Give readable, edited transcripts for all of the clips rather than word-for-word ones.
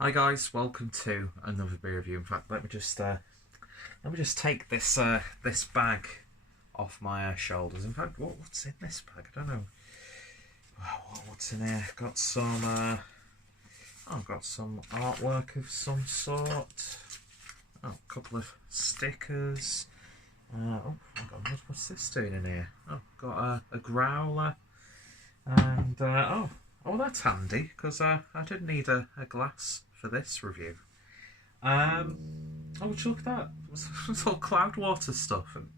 Hi guys, welcome to another beer review. In fact, let me just take this bag off my shoulders. In fact, what's in this bag? I don't know. What's in here? I've got some artwork of some sort. Oh, a couple of stickers. Hang on, what's this doing in here? Oh, got a growler, and that's handy because I did need a glass for this review. Look at that! It's all Cloudwater stuff. And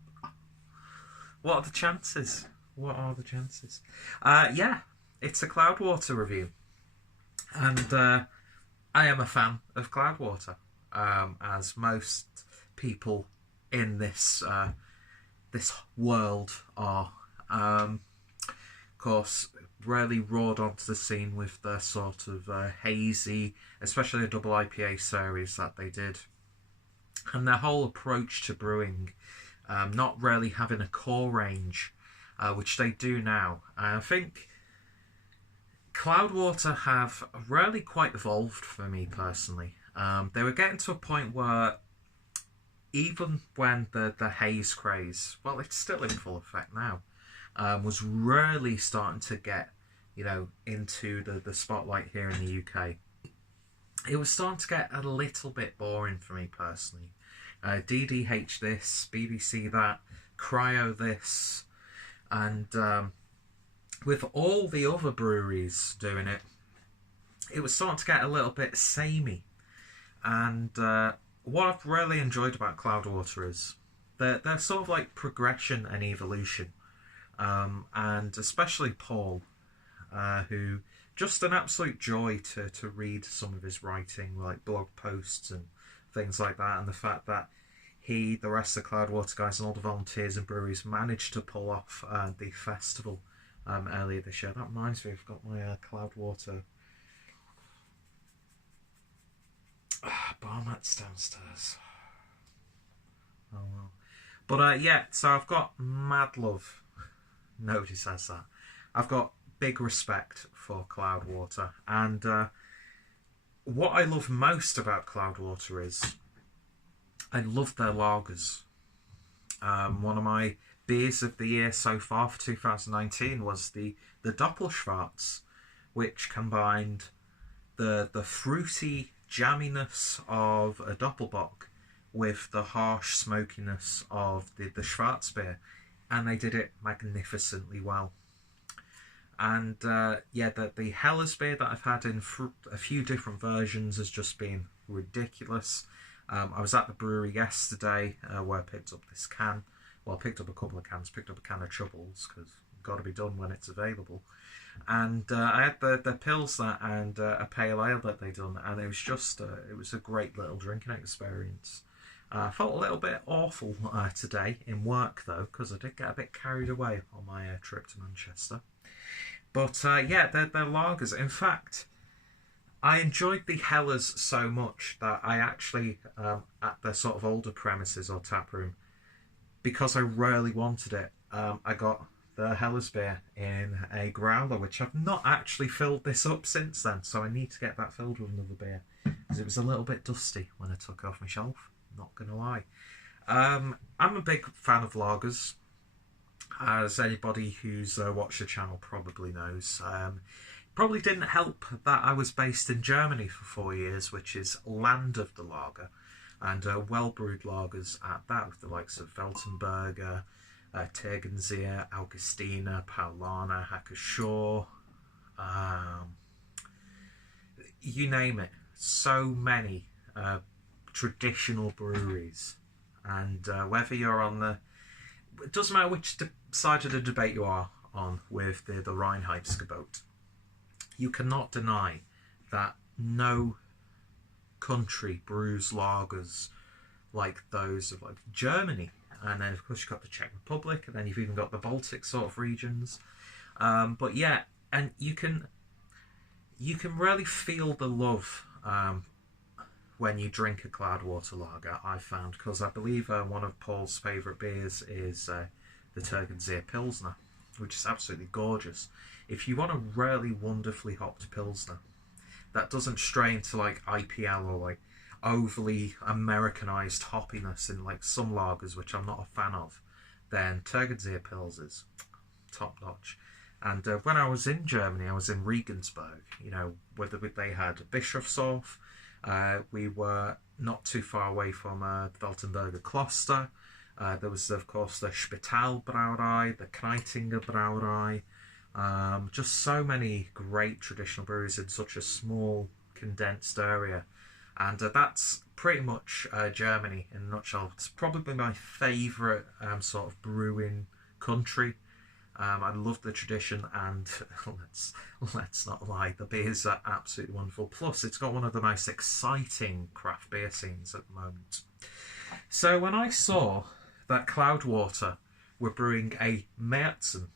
what are the chances? What are the chances? Yeah, it's a Cloudwater review, and I am a fan of Cloudwater, as most people in this world are. Of course, really roared onto the scene with their sort of hazy, especially a double IPA series that they did, and their whole approach to brewing, not really having a core range, which they do now. I think Cloudwater have really quite evolved for me personally. They were getting to a point where even when the haze craze, well, it's still in full effect now, was really starting to get, into the spotlight here in the UK. It was starting to get a little bit boring for me personally. DDH this, BBC that, Cryo this, and with all the other breweries doing it, it was starting to get a little bit samey. And what I've really enjoyed about Cloudwater is they're sort of like progression and evolution. And especially Paul, who just an absolute joy to read some of his writing, like blog posts and things like that, and the fact that he, the rest of the Cloudwater guys, and all the volunteers and breweries managed to pull off the festival earlier this year. That reminds me, I've got my Cloudwater bar mats downstairs. Oh well. But yeah, so I've got mad love. Nobody says that. I've got big respect for Cloudwater, and what I love most about Cloudwater is I love their lagers. One of my beers of the year so far for 2019 was the Doppelschwarz, which combined the fruity jamminess of a Doppelbock with the harsh smokiness of the Schwarzbier, and they did it magnificently well. And yeah, the Hellas beer that I've had in a few different versions has just been ridiculous. I was at the brewery yesterday where I picked up this can. Well, I picked up a couple of cans, picked up a can of Troubles because it's got to be done when it's available. And I had the Pilsner and a Pale Ale that they done, and it was just it was a great little drinking experience. I felt a little bit awful today in work though, because I did get a bit carried away on my trip to Manchester. But yeah, they're lagers. In fact, I enjoyed the Hellas so much that I actually, at the sort of older premises or tap room, because I really wanted it, I got the Hellas beer in a growler, which I've not actually filled this up since then, so I need to get that filled with another beer, because it was a little bit dusty when I took it off my shelf, not gonna lie. I'm a big fan of lagers, as anybody who's watched the channel probably knows. Probably didn't help that I was based in Germany for 4 years, which is land of the lager, and well-brewed lagers at that, with the likes of Weltenberger, Tegernseer, Augustina, Paulana, Hacker-Shaw, you name it. So many traditional breweries, and whether you're on it doesn't matter which side of the debate you are on with the Reinheitsgebot, you cannot deny that no country brews lagers like those of like Germany, and then of course you've got the Czech Republic, and then you've even got the Baltic sort of regions. But yeah, and you can really feel the love when you drink a Cloudwater lager, I found, because I believe one of Paul's favourite beers is the Tegernseer Pilsner, which is absolutely gorgeous. If you want a really wonderfully hopped Pilsner, that doesn't stray into like IPL or like overly Americanized hoppiness in like some lagers, which I'm not a fan of, then Tegernsee Pils is top notch. And when I was in Germany, I was in Regensburg, you know, where they had Bischofshof. We were not too far away from the Weltenberger Kloster. There was, of course, the Spital Brauerei, the Kreitinger Brauerei. Just so many great traditional breweries in such a small, condensed area. And that's pretty much Germany in a nutshell. It's probably my favourite sort of brewing country. I love the tradition, and let's not lie, the beers are absolutely wonderful. Plus, it's got one of the most exciting craft beer scenes at the moment. So when I saw that Cloudwater were brewing a Märzen,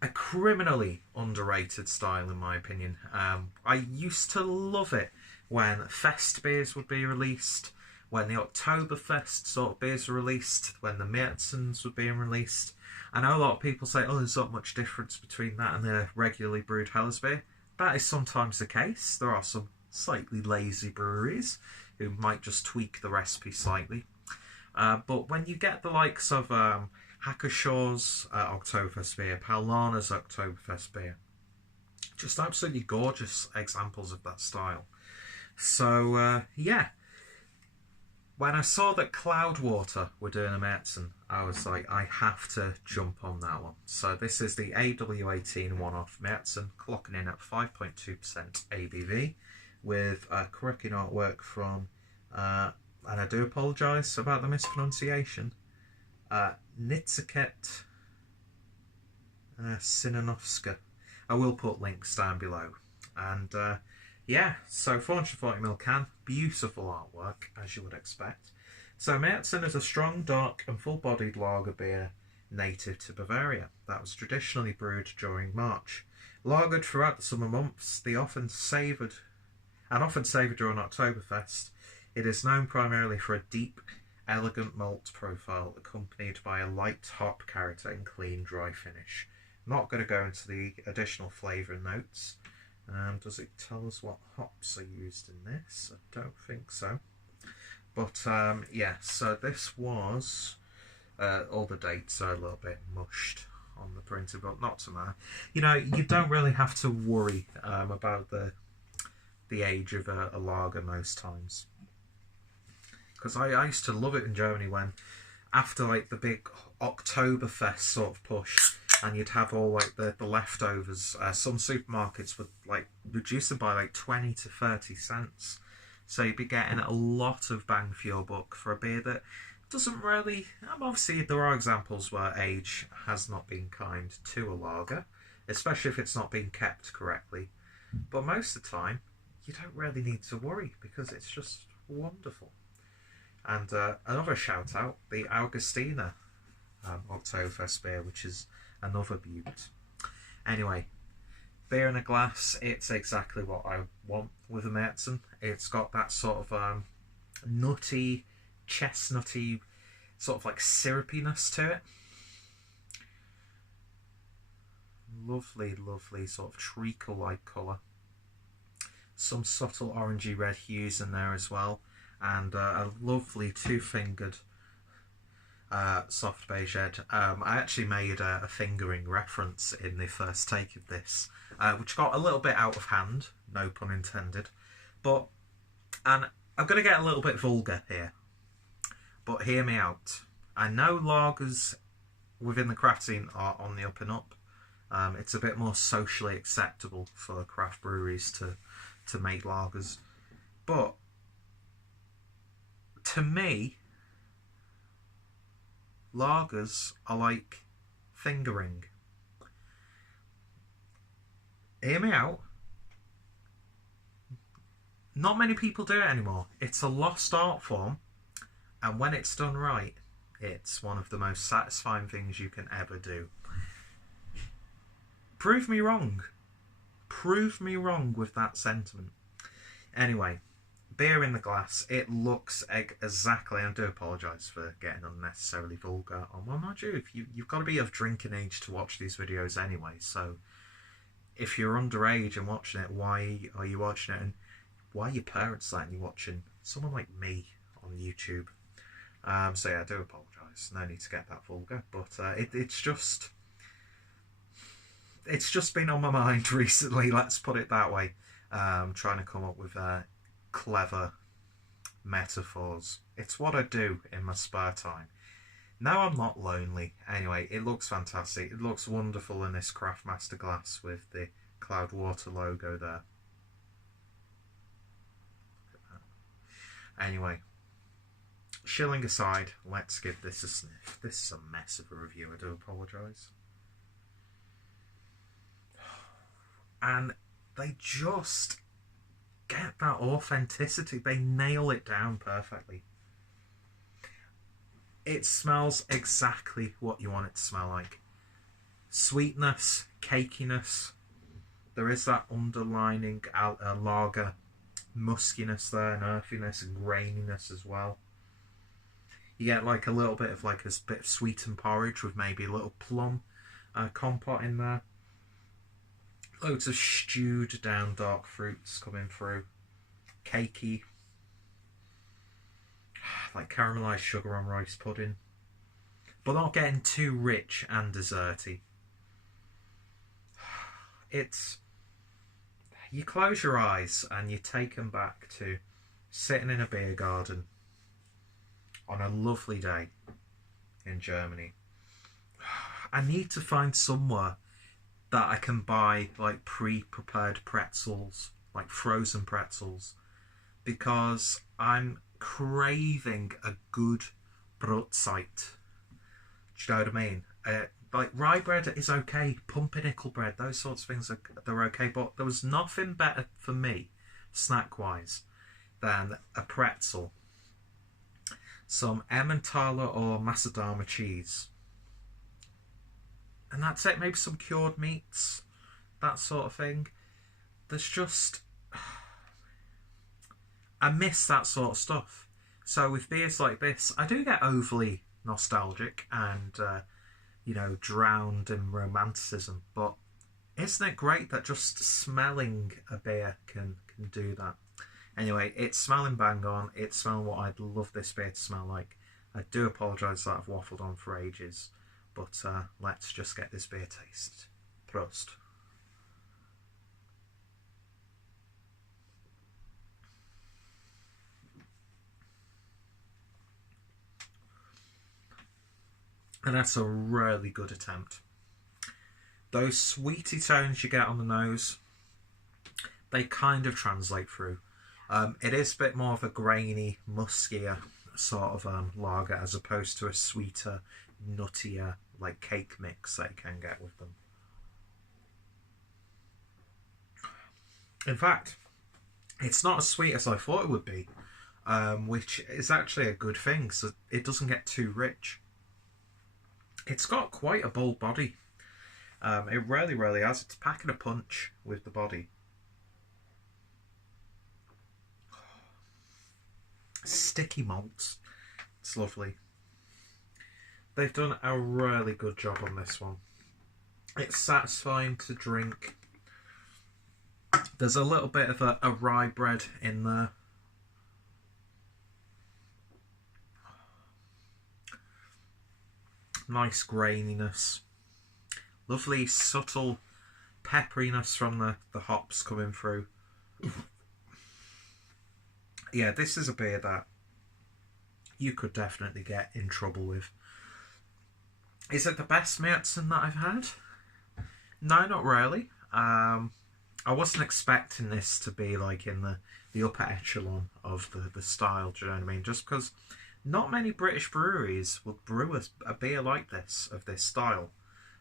a criminally underrated style in my opinion. I used to love it when fest beers would be released, when the Oktoberfest sort of beers were released, when the Märzens were being released. I know a lot of people say, oh, there's not much difference between that and the regularly brewed Helles beer. That is sometimes the case. There are some slightly lazy breweries who might just tweak the recipe slightly. But when you get the likes of Hackeshaw's Oktoberfest beer, Paulaner's Oktoberfest beer, just absolutely gorgeous examples of that style. So, yeah. When I saw that Cloudwater were doing a Märzen, I was like, I have to jump on that one. So this is the W18 one-off Märzen, clocking in at 5.2% ABV, with correcting artwork from, and I do apologise about the mispronunciation, Nizaket Sinanovska. I will put links down below. And yeah, so 440ml can, beautiful artwork, as you would expect. So Märzen is a strong, dark and full-bodied lager beer native to Bavaria that was traditionally brewed during March. Lagered throughout the summer months, often savoured during Oktoberfest, it is known primarily for a deep, elegant malt profile accompanied by a light hop character and clean, dry finish. I'm not going to go into the additional flavour and notes. Does it tell us what hops are used in this? I don't think so. But yeah, so this was, all the dates are a little bit mushed on the printer, but not to matter. You know, you don't really have to worry about the age of a lager most times. Because I used to love it in Germany when, after like the big Oktoberfest sort of push, and you'd have all like the leftovers. Some supermarkets would like reduce them by like 20 to 30 cents. So you'd be getting a lot of bang for your buck for a beer that doesn't really... Obviously, there are examples where age has not been kind to a lager, especially if it's not being kept correctly. But most of the time, you don't really need to worry because it's just wonderful. And another shout out, the Augustiner Oktoberfest beer, which is another beaut. Anyway, beer in a glass, it's exactly what I want with a Märzen. It's got that sort of nutty, chestnutty, sort of like syrupiness to it. Lovely, lovely sort of treacle-like colour. Some subtle orangey red hues in there as well. And a lovely two-fingered soft beige head. I actually made a fingering reference in the first take of this, which got a little bit out of hand, no pun intended. And I'm going to get a little bit vulgar here, but hear me out. I know lagers within the craft scene are on the up and up. It's a bit more socially acceptable for craft breweries to make lagers, but to me, lagers are like fingering. Hear me out. Not many people do it anymore. It's a lost art form, and when it's done right, it's one of the most satisfying things you can ever do. Prove me wrong. Prove me wrong with that sentiment. Anyway, beer in the glass. It looks exactly, and I do apologise for getting unnecessarily vulgar on, well, mind you, you've got to be of drinking age to watch these videos anyway, so if you're underage and watching it, why are you watching it? And why are your parents letting you watching someone like me on YouTube? So yeah, I do apologise. No need to get that vulgar, but it's just been on my mind recently. Let's put it that way. Trying to come up with clever metaphors. It's what I do in my spare time. Now I'm not lonely. Anyway, it looks fantastic. It looks wonderful in this Craftmaster glass with the Cloudwater logo there. Anyway, shilling aside, let's give this a sniff. This is a mess of a review, I do apologise. And they just get that authenticity. They nail it down perfectly. It smells exactly what you want it to smell like. Sweetness, cakiness. There is that underlining lager muskiness there, and earthiness and graininess as well. You get like a little bit of like a bit of sweetened porridge with maybe a little plum compote in there. Loads of stewed down dark fruits coming through. Cakey. Like caramelised sugar on rice pudding. But not getting too rich and desserty. It's... You close your eyes and you take them back to sitting in a beer garden on a lovely day in Germany. I need to find somewhere that I can buy like pre-prepared pretzels, like frozen pretzels, because I'm craving a good brotzeit. Do you know what I mean? Like rye bread is okay, pumpernickel bread, those sorts of things they're okay, but there was nothing better for me, snack-wise, than a pretzel, some Emmentaler or Macedama cheese, and that's it. Maybe some cured meats, that sort of thing. There's just... I miss that sort of stuff. So with beers like this, I do get overly nostalgic and, you know, drowned in romanticism. But isn't it great that just smelling a beer can do that? Anyway, it's smelling bang on. It's smelling what I'd love this beer to smell like. I do apologise that I've waffled on for ages. But let's just get this beer tasted. Prost. And that's a really good attempt. Those sweety tones you get on the nose, they kind of translate through. It is a bit more of a grainy, muskier sort of lager as opposed to a sweeter, nuttier, like cake mix that you can get with them. In fact, it's not as sweet as I thought it would be, which is actually a good thing, so it doesn't get too rich. It's got quite a bold body. It really, really has. It's packing a punch with the body. Sticky malts. It's lovely. They've done a really good job on this one. It's satisfying to drink. There's a little bit of a rye bread in there. Nice graininess. Lovely subtle pepperiness from the hops coming through. Yeah, this is a beer that you could definitely get in trouble with. Is it the best Märzen that I've had? No, not really. I wasn't expecting this to be like in the upper echelon of the style, do you know what I mean? Just because not many British breweries would brew a beer like this, of this style.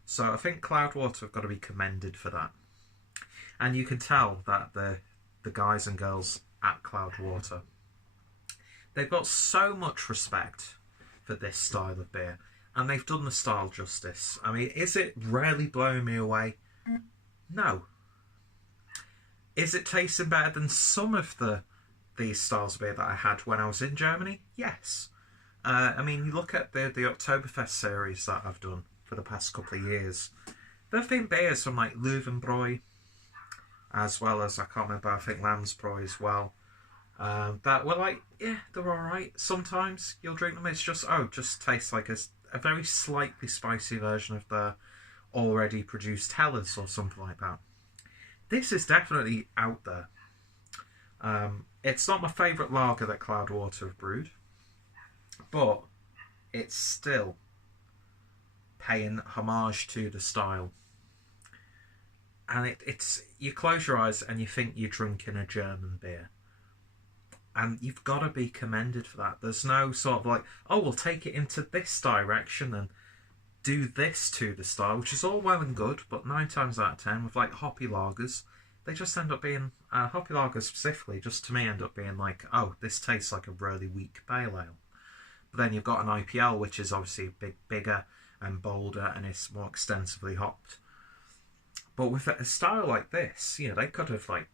So I think Cloudwater have got to be commended for that. And you can tell that the guys and girls at Cloudwater, they've got so much respect for this style of beer. And they've done the style justice. I mean, is it really blowing me away? No. Is it tasting better than some of these styles of beer that I had when I was in Germany? Yes. I mean, you look at the Oktoberfest series that I've done for the past couple of years. There have been beers from like Löwenbräu, as well as, I can't remember, I think Lambsbräu as well. That were like, yeah, they're alright. Sometimes you'll drink them, it's just, just tastes like a very slightly spicy version of the already produced Helles or something like that. This is definitely out there. It's not my favourite lager that Cloudwater have brewed, but it's still paying homage to the style. And it's you close your eyes and you think you're drinking a German beer. And you've got to be commended for that. There's no sort of like, oh, we'll take it into this direction and do this to the style, which is all well and good, but 9 times out of 10 with like hoppy lagers, they just end up being, hoppy lagers specifically, just to me end up being like, oh, this tastes like a really weak pale ale. But then you've got an IPL, which is obviously bigger and bolder and is more extensively hopped. But with a style like this, you know, they could have like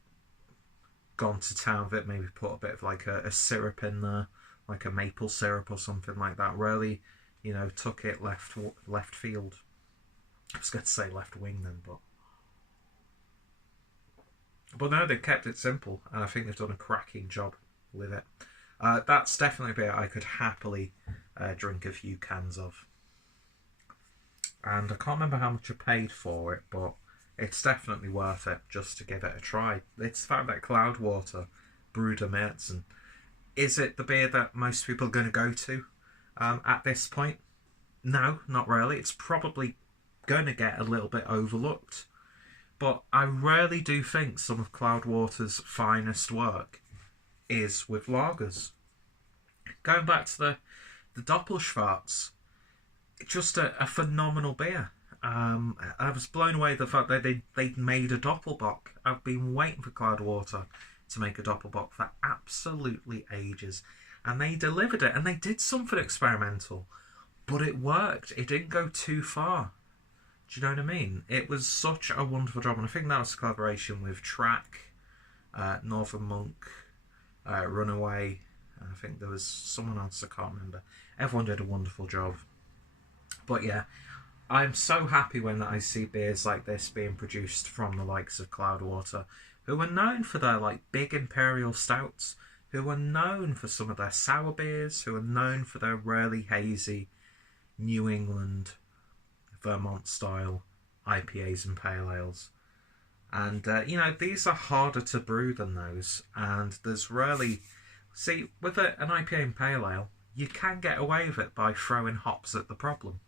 gone to town with it, maybe put a bit of like a syrup in there, like a maple syrup or something like that. Really, you know, took it left field. I was going to say left wing then, but no, they've kept it simple, and I think they've done a cracking job with it. That's definitely a beer I could happily drink a few cans of. And I can't remember how much I paid for it, but it's definitely worth it just to give it a try. It's the fact that Cloudwater brewed a Märzen. Is it the beer that most people are going to go to at this point? No, not really. It's probably going to get a little bit overlooked. But I really do think some of Cloudwater's finest work is with lagers. Going back to the Doppelschwarz, just a phenomenal beer. I was blown away the fact that they'd made a Doppelbock. I've been waiting for Cloudwater to make a Doppelbock for absolutely ages. And they delivered it, and they did something experimental. But it worked. It didn't go too far. Do you know what I mean? It was such a wonderful job. And I think that was a collaboration with Track, Northern Monk, Runaway. I think there was someone else, I can't remember. Everyone did a wonderful job. But yeah, I'm so happy when I see beers like this being produced from the likes of Cloudwater, who are known for their like big imperial stouts, who are known for some of their sour beers, who are known for their really hazy New England, Vermont style IPAs and pale ales. And you know, these are harder to brew than those, and there's really, see, with an IPA and pale ale, you can get away with it by throwing hops at the problem.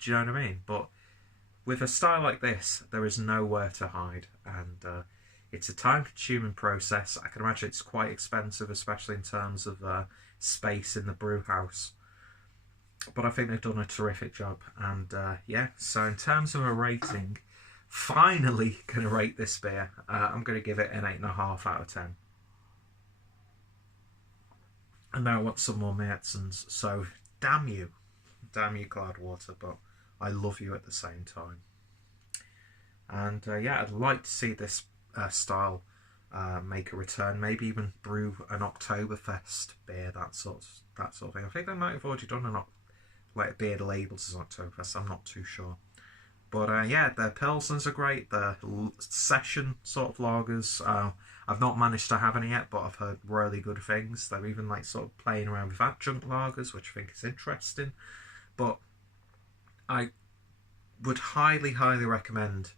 Do you know what I mean? But with a style like this, there is nowhere to hide, and it's a time-consuming process. I can imagine it's quite expensive, especially in terms of space in the brew house. But I think they've done a terrific job, and yeah. So in terms of a rating, finally going to rate this beer. I'm going to give it an 8.5 out of 10. And now I want some more Märzens. So damn you, Cloudwater, but I love you at the same time. And yeah, I'd like to see this style make a return. Maybe even brew an Oktoberfest beer, that sort of thing. I think they might have already done like beer labelled as Oktoberfest. I'm not too sure. But yeah, their Pilsners are great. Their session sort of lagers. I've not managed to have any yet, but I've heard really good things. They're even like sort of playing around with adjunct lagers, which I think is interesting. But I would highly, highly recommend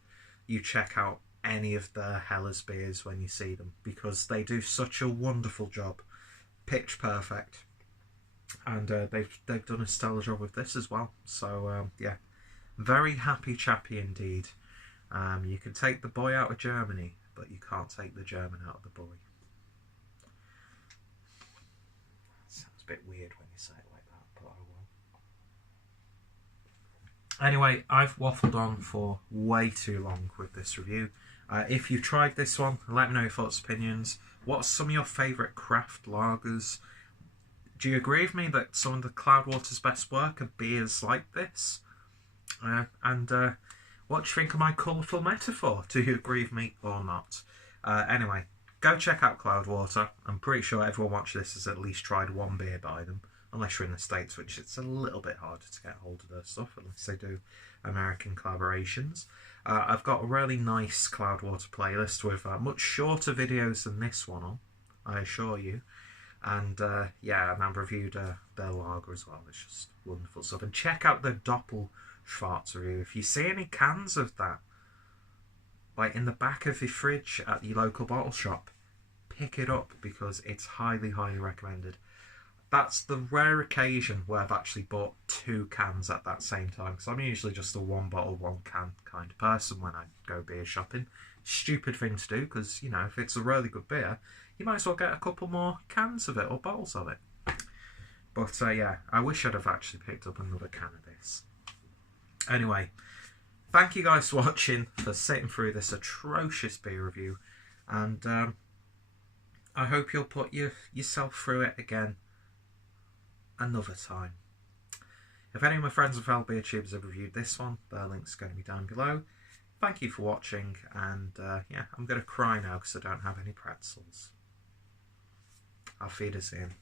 you check out any of the Helles beers when you see them, because they do such a wonderful job, pitch perfect, and they've done a stellar job with this as well. So yeah, very happy chappy indeed. You can take the boy out of Germany, but you can't take the German out of the boy. Sounds a bit weird when you say it like that, but I will. Anyway, I've waffled on for way too long with this review. If you've tried this one, let me know your thoughts, opinions. What are some of your favourite craft lagers? Do you agree with me that some of the Cloudwater's best work are beers like this? And what do you think of my colourful metaphor? Do you agree with me or not? Anyway, go check out Cloudwater. I'm pretty sure everyone watching this has at least tried one beer by them. Unless you're in the States, which it's a little bit harder to get hold of their stuff, unless they do American collaborations. I've got a really nice Cloudwater playlist with much shorter videos than this one on, I assure you. And yeah, and I've reviewed their lager as well. It's just wonderful stuff. And check out the Doppelschwarz review. If you see any cans of that, like in the back of your fridge at your local bottle shop, pick it up because it's highly, highly recommended. That's the rare occasion where I've actually bought 2 cans at that same time, because I'm usually just a 1 bottle, 1 can kind of person when I go beer shopping. Stupid thing to do, because, you know, if it's a really good beer, you might as well get a couple more cans of it or bottles of it. But yeah, I wish I'd have actually picked up another can of this. Anyway, thank you guys for watching, for sitting through this atrocious beer review, and I hope you'll put yourself through it again another time. If any of my friends and fellow beer tubers have reviewed this one, their link's going to be down below. Thank you for watching, and yeah, I'm going to cry now because I don't have any pretzels. Auf Wiedersehen.